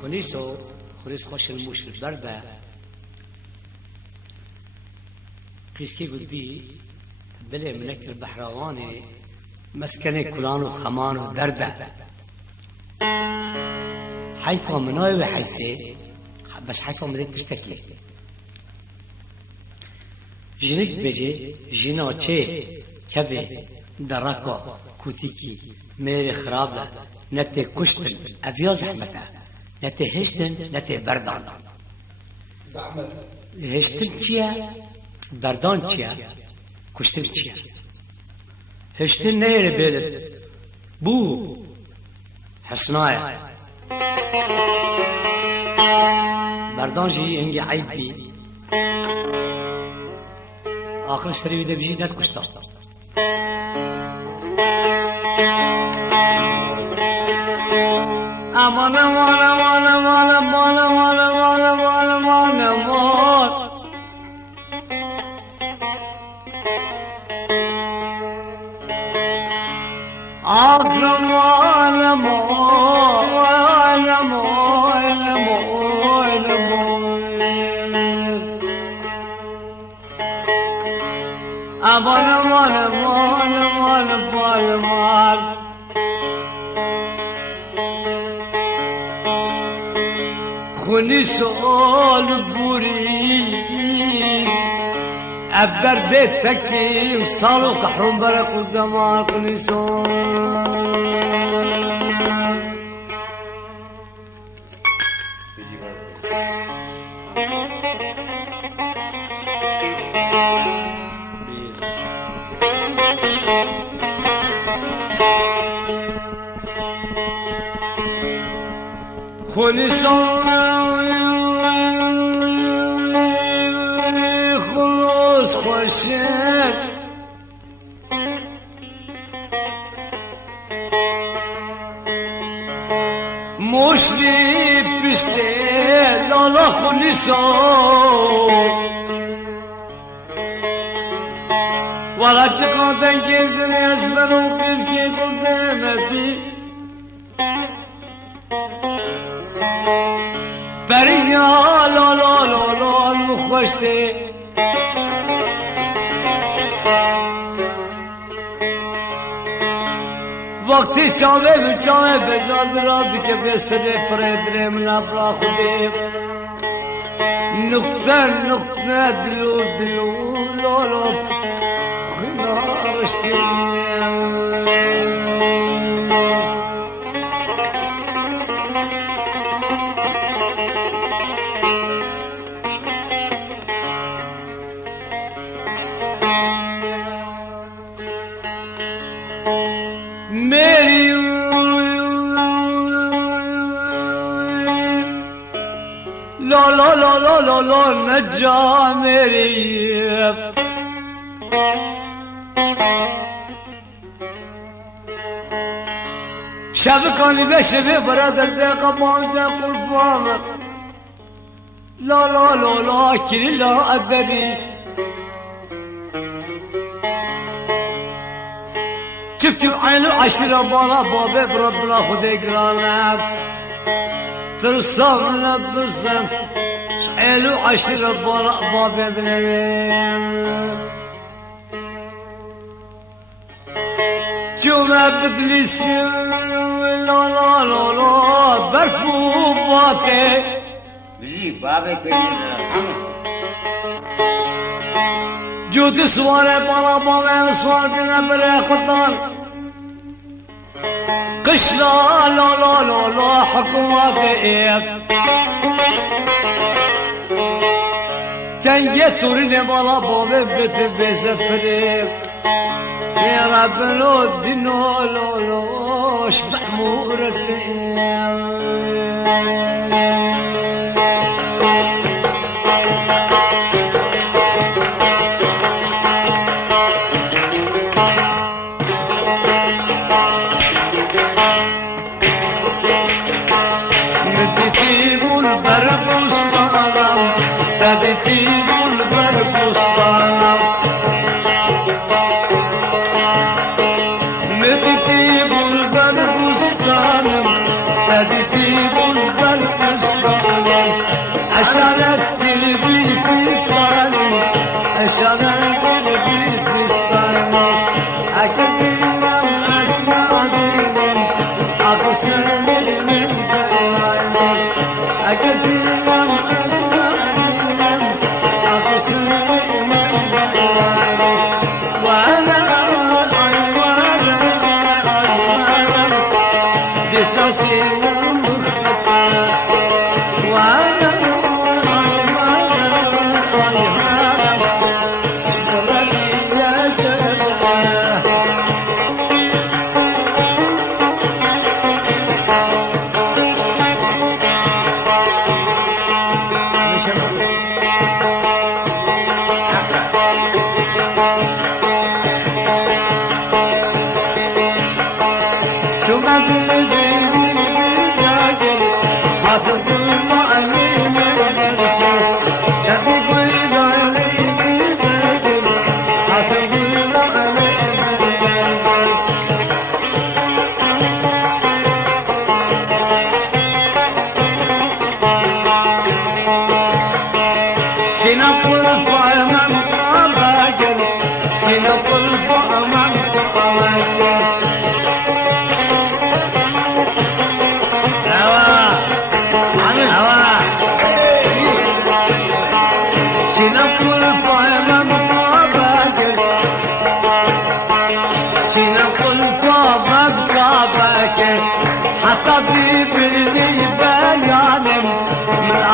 خونیس خوش الموش البرده قيسكي بدي دلي منك البحراواني مسكني كلان وخمان ودردة حيفا مناي وحيفا بس حيفا بدك تشتكي جنك بيجي جنا چه كبه دركا كوتيكي ميري خرابة نتي كشتن أبيا زحمتا نتي هشتن نتي بردان زحمت هشتن چيا بردان چيا كشتن چيا هشتن نيري بيلت بو حسنايا بردان جي انجي عيب بي آخر اشتري بده بيجي نت كشتا امان امان امان امان امان امان امان امان امان امان آخر امان امان امان امان امان امان امان امان امان خوني سؤال بوري أبدر ديتكي وصالو كحرم برك والزمان خوني سؤال خوني سؤال خلص خوشك مشري بشتي لالا خوني سؤال ولا تقعد جيزني أسبر وكيسكي قدامتي بريا لا لا لا لا مخشتي وقتی چاوه بچاوه بجال برابی که بستجه پردره منا برا خودی نقطه دلو لالا خنارشتی لا لا لا لا لا لا نجا میری شب کانی به شب برادر دقا بانجا قربان لا لا لا لا کری لا ادبی چپ عینو عشرا بالا بابه بربنا خودی گرانت ترسم نترسم شعلو عشرة بابي بنين جمع بدلسي لا لا لا لا برفو باتي بجي بابي كينا جوتي سوالي بالا بابي سوال بنا بري خطان قش لا لا لا لا لا حكوماتي جنگه تورین بالا بابه بته بسفره يا رب لو دينو لوش بأمورتي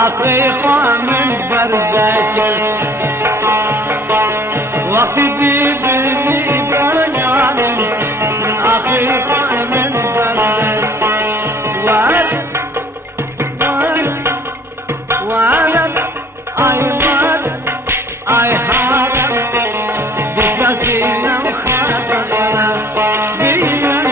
حقيقة من برزك وقت بيبني بنيان من حقيقة من برزك وانا ايمان اي حارب بكسينا وخاطرنا بيا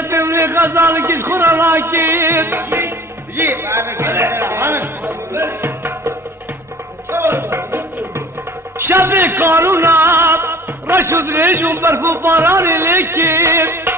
كذا غزالك يسخر راكب جيب شافي قانونا رشد ريجون برفو باراني لكيب